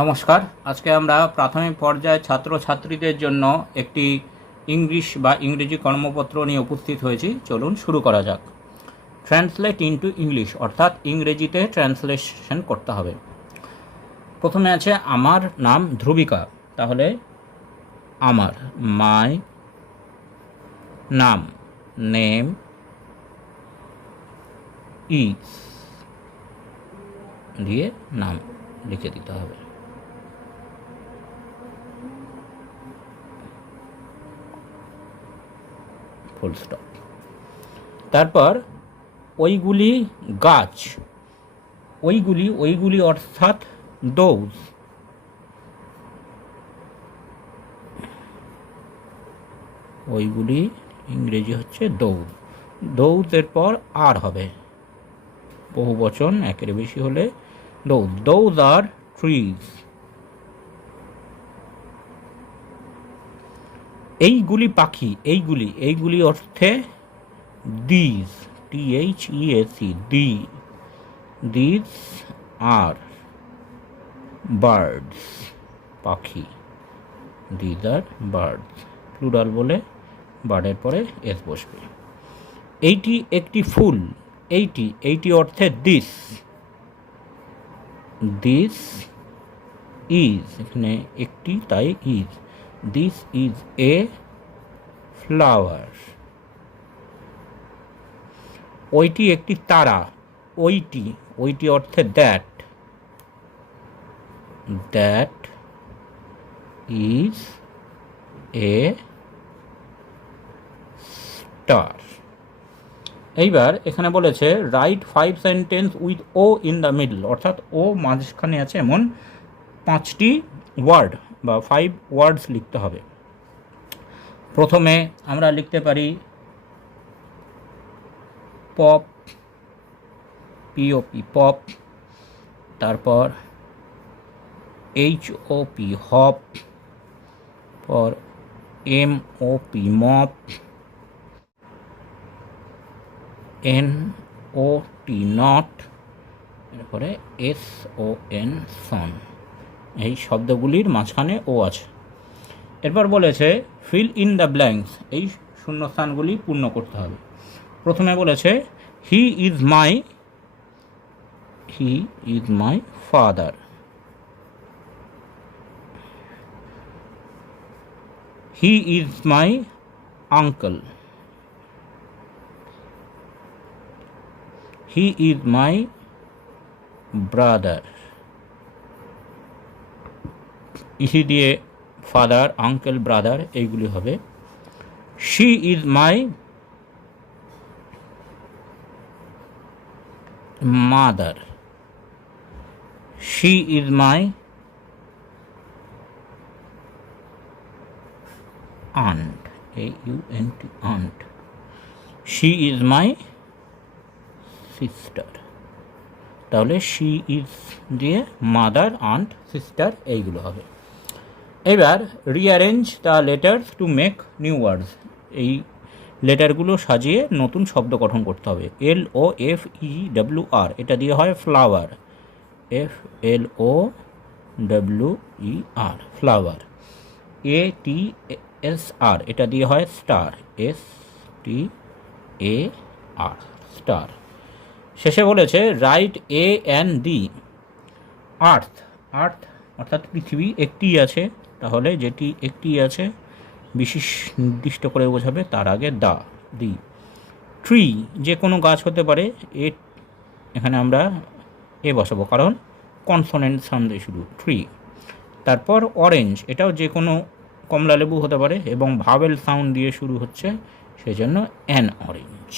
নমস্কার। আজকে আমরা প্রাথমিক পর্যায়ে ছাত্রছাত্রীদের জন্য একটি ইংলিশ বা ইংরেজি কর্মপত্র নিয়ে উপস্থিত হয়েছি। চলুন শুরু করা যাক। ট্রান্সলেট ইনটু ইংলিশ, অর্থাৎ ইংরেজিতে ট্রান্সলেশন করতে হবে। প্রথমে আছে আমার নাম ধ্রুবিকা, তাহলে আমার, মাই নাম, নেম ইজ দিয়ে নাম লিখে দিতে হবে। Full stop. তারপর ওইগুলি গাছ, ওইগুলি অর্থাৎ দোজ, ওইগুলি ইংরেজি হচ্ছে দৌজ। দৌজের পর আর হবে, বহু বচন একের বেশি হলে দৌজ। দৌজ আর ট্রিজ। এইগুলি পাখি, এইগুলি অর্থে these, THEAC, these are birds, পাখি, দিজ আর বার্ডস। প্লুরাল বলে বার্ডের পরে এস বসবে। এইটি একটি ফুল, এইটি অর্থে দিস ইজ, এখানে একটি তাই is. This is a flower. ওইটি একটি তারা, ওইটি অর্থে দ্যাট ইজ এ স্টার। এইবার এখানে বলেছে right 5 sentence with O in the middle, অর্থাৎ ও মাঝখানে আছে এমন 5টি ওয়ার্ড বা 5 ওয়ার্ডস লিখতে হবে। প্রথমে আমরা লিখতে পারি পপ, POP পপ, তারপর HOP হপ, পর MOP মপ, NOT নট, এরপরে SON সন। এই শব্দগুলির মাঝখানে ও আছে। এরপর বলেছে ফিল ইন দ্য ব্ল্যাঙ্কস, এই শূন্যস্থানগুলি পূর্ণ করতে হবে। প্রথমে বলেছে he is my father, he is my uncle, he is my brother. He দিয়ে ফাদার, আঙ্কেল, ব্রাদার এইগুলি হবে। She is my mother, she is my aunt, AUNT, aunt. She is my sister. তাহলে শি ইজ দিয়ে mother, aunt, sister এইগুলো হবে। এবার rearrange the letters to make new words, এই লেটারগুলো সাজিয়ে নতুন শব্দ গঠন করতে হবে। LOFEWR, এটা দিয়ে হয় ফ্লাওয়ার, FLOWER, ফ্লাওয়ার। ATSR, এটা দিয়ে হয় স্টার, STAR, স্টার। শেষে বলেছে রাইট AND, আর্থ অর্থাৎ পৃথিবী একটি আছে, তাহলে যেটি একটি আছে বিশেষ নির্দিষ্ট করে বোঝাবে, তার আগে দি। ট্রি, যে কোনো গাছ হতে পারে, এখানে আমরা এ বসাবো কারণ কনসোনেন্ট সাউন্ড দিয়ে শুরু, ট্রি। তারপর অরেঞ্জ, এটাও যে কোনো কমলা লেবু হতে পারে এবং ভাওয়েল সাউন্ড দিয়ে শুরু হচ্ছে, সেই জন্য অ্যান অরেঞ্জ।